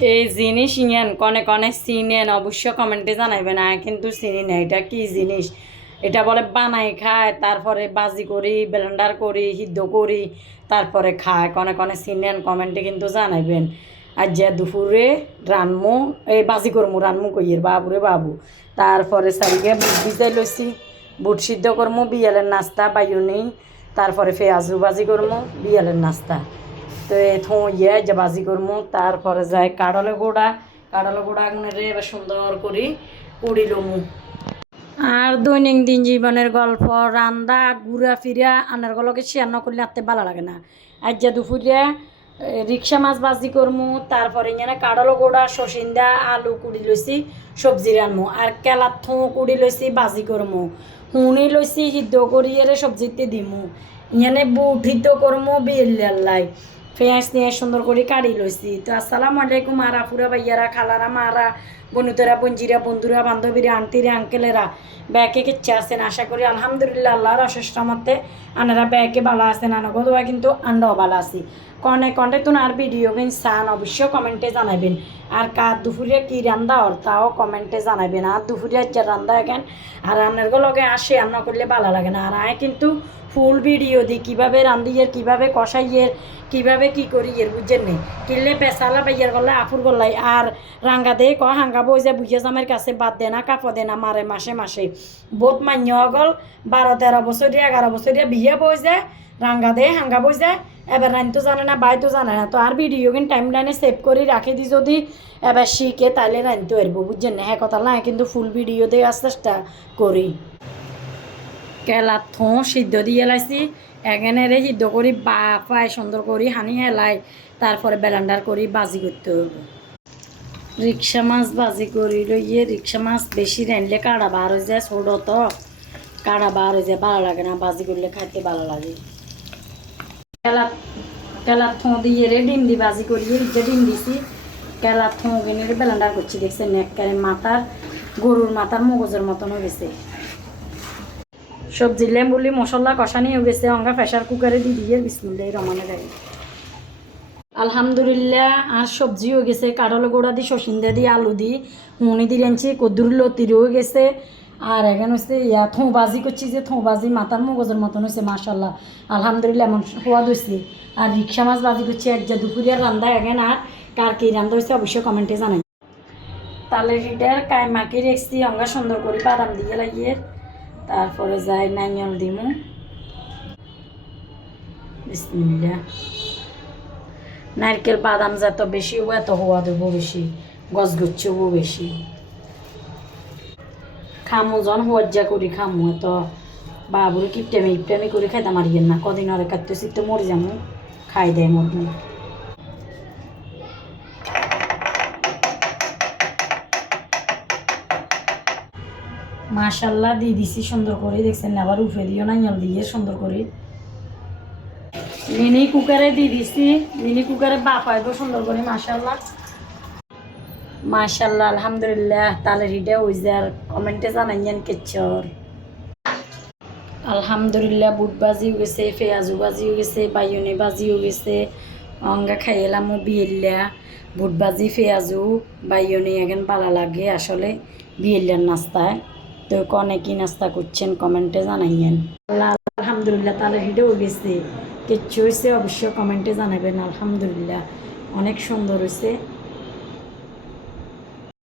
এই জিনিস ইয়ান কনে কনে চিনেন অবশ্য কমেন্টে জানাইবেন। কিন্তু চিনি না এটা কি জিনিস। এটা বলে বানাই খায়, তারপরে বাজি করি, ব্লেন্ডার করি, সিদ্ধ করি, তারপরে খায়। কনে কনে চিনেন কমেন্টে কিন্তু জানাইবেন। আর যে দুপুরে রানমু, এই বাজি করমু, রানমু কইয়ের বাবুরে বাবু। তারপরে সারিকে বুট ভিজাই লইছি, বুট সিদ্ধ করমু, বিয়ালের নাস্তা বাইউনি। তারপরে পেঁয়াজু ভাজি করমু, বিয়ালের নাস্তা। তো এ ইয়ে যে বাজি করমু, তারপরে যায় কাঁঠালে গোড়া রে এবার সুন্দর করি উড়ি লমু। আর দৈনন্দিন জীবনের গল্প, রান্দা ঘুরা ফিরা আনার গলকে শেয়ার না করলে আত্মে ভালো লাগে না। আজ যে দুপুরে রিক্সা মাছ বাজি করমু, তারপরে এখানে কাঁঠালো গোড়া, শসিন্দা, আলু কুড়ি লইছি, সবজি রানমু। আর কেলার থো কুড়ি লইছি, বাজি করমু। হুনি লইছি, সিদ্ধ করিয়ে সবজিতে দিমু। এখানে বুট সিদ্ধ করমু বিল্লাই, পেঁয়াজ নিয়ে সুন্দর করে কাটি লইছি। তো আসসালামু আলাইকুম আর আফুরা ভাইয়ারা, খালারা, মারা, বনুতেরা, বঞ্জিরা, বন্ধুরা, বান্ধবীরা, আন্টিরা, আঙ্কেলেরা ব্যাকে কিচ্ছে আছেন। আশা করি আলহামদুলিল্লাহ আল্লাহর অশেষ রহমতে আনারা ব্যাকে ভালো আছেন। আনগদবা কিন্তু আন্ডাও ভালো আছি। কনে তো আর ভিডিও কিন্তু চান অবশ্যই কমেন্টে জানাবেন। আর কার দুপুরে কী রান্দা ওর তাও কমেন্টে জানাবেন। আর দুপুরে যে রান্দা এখন আর রান্নার লগে আসে রান্না করলে ভালো লাগে না। আর আয় কিন্তু ফুল ভিডিও দিই কীভাবে রান্ধিয়ের, কীভাবে কষাইয়ের, কীভাবে কী করি এর বুঝছেন নেই। কিনলে পেশালা বাইয়ার গল্লাই আফুর গল্লাই। আর রাঙ্গা দে হাঙ্গা বই যে বুঝে জামের কাছে বাদ দে না, কাপড় দে না, মারে মাসে মাসে বহুত মান্য গল 12-13 বছরিয়া 11 বছরিয়া বিয়ে বই যে রাঙ্গা দে হাঙ্গা বই যে এবার রাইন তো জানে না, বাই তো জানে না। তো আর ভিডিও কিন্তু টাইম লাইনে সেভ করে রাখি দি, যদি এবার শিখে তাইলে রাইনতে পারবো বুঝছেন না। হ্যাঁ কথা না, কিন্তু ফুল ভিডিও দিয়ে চেষ্টা করি। কেলা থো সিদ্ধ দিয়ে লাইছি, এখানে সিদ্ধ করি পায় সুন্দর করি হানি হেলাই, তারপরে ব্লেন্ডার করি বাজি করতে হবে। রিক্সা মাছ বাজি করি লইয়ে, রিক্সা মাছ বেশি রানলে কাড়া বার হয়ে যায়, ছোট তো কাড়া বার হয়ে যায়, ভালো লাগে না। বাজি করলে খাইতে ভালো লাগে। কেলার থো দিয়ে ডিম দি বাজি করিয়ে ডিম দিছি, কেলার থো কিনে ব্লেন্ডার করছি। দেখছেন একবারে মাথার গরুর মাথার মগজের মতন হয়ে গেছে। সবজি লেম্বুলি মশলা কষানি হয়ে গেছে, অঙ্গা প্রেশার কুকারে দিয়ে বিসমিল্লাহ রহমানির রহিম। আলহামদুলিল্লাহ আর সবজি হয়ে গেছে, কাঁঠাল গোড়া দিয়ে, শসিন্দা দিয়ে, আলু দিয়ে, হুনি দিয়ে আনছি, কদ্দুর লতির হয়ে গেছে। আর এখানে হচ্ছে থোঁ বাজি করছি, যে থোঁ বাজি মাথার মগজের মতন হয়েছে মাশাল্লাহ। আলহামদুলিল্লাহ এমন সোয়াদ হয়েছে। আর রিক্সা মাছ বাজি করছি এক যে দুপুরিয়ার রান্দা এখানে। আর কার কী রান্দা হয়েছে অবশ্যই কমেন্টে জানাই। তালের হিটার কাইমাকি রেখছি, অঙ্গা সুন্দর করে বাদাম দিয়ে লাগিয়ে, তারপরে যাই নাইয়ল দিমু বিসমিল্লাহ। নারকেল বাদাম যত বেশি হবো এত হওয়া দেবো বেশি, গছগুচ্ছ হবো বেশি। খামু জন হজ্জা করি খামু, এত বাবুরে কিপটামি করে খাইতে মারিয়েন না। কদিন আরে কাটতে শিখতে মরে যাবো, খাই দেয় মরমু। মাশাল্লাহ দিয়ে দিছি সুন্দর করে, দেখছেন আবার উঠে দিও নাইয়ল দিয়ে সুন্দর করে। মিনি কুকারে দিয়ে দিছি, মিনি কুকারে বাফাইব সুন্দর করে। মাশাল্লাহ মাশাল্লাহ আলহামদুলিল্লাহ। তালের হিডে ওই যে আর কমেন্টে জানাইয়েন কেচ্ছর। আলহামদুলিল্লাহ বুট বাজিও গেছে, পেঁয়াজু বাজিও গেছে, বাইয়নি বাজিও গেছে। অঙ্গা খাইলাম বিয়েল্লা বুট বাজি, পেঁয়াজু, বাইয়নি এখন পালা লাগে আসলে বিয়েল্লার নাস্তায়। তো কনে কি নাস্তা করছেন কমেন্টে জানাইয়েন। আলহামদুলিল্লাহ তালের হিডেও গেছে, কিচ্ছু হয়েছে অবশ্যই কমেন্টে জানাবেন। আলহামদুলিল্লাহ অনেক সুন্দর হয়েছে।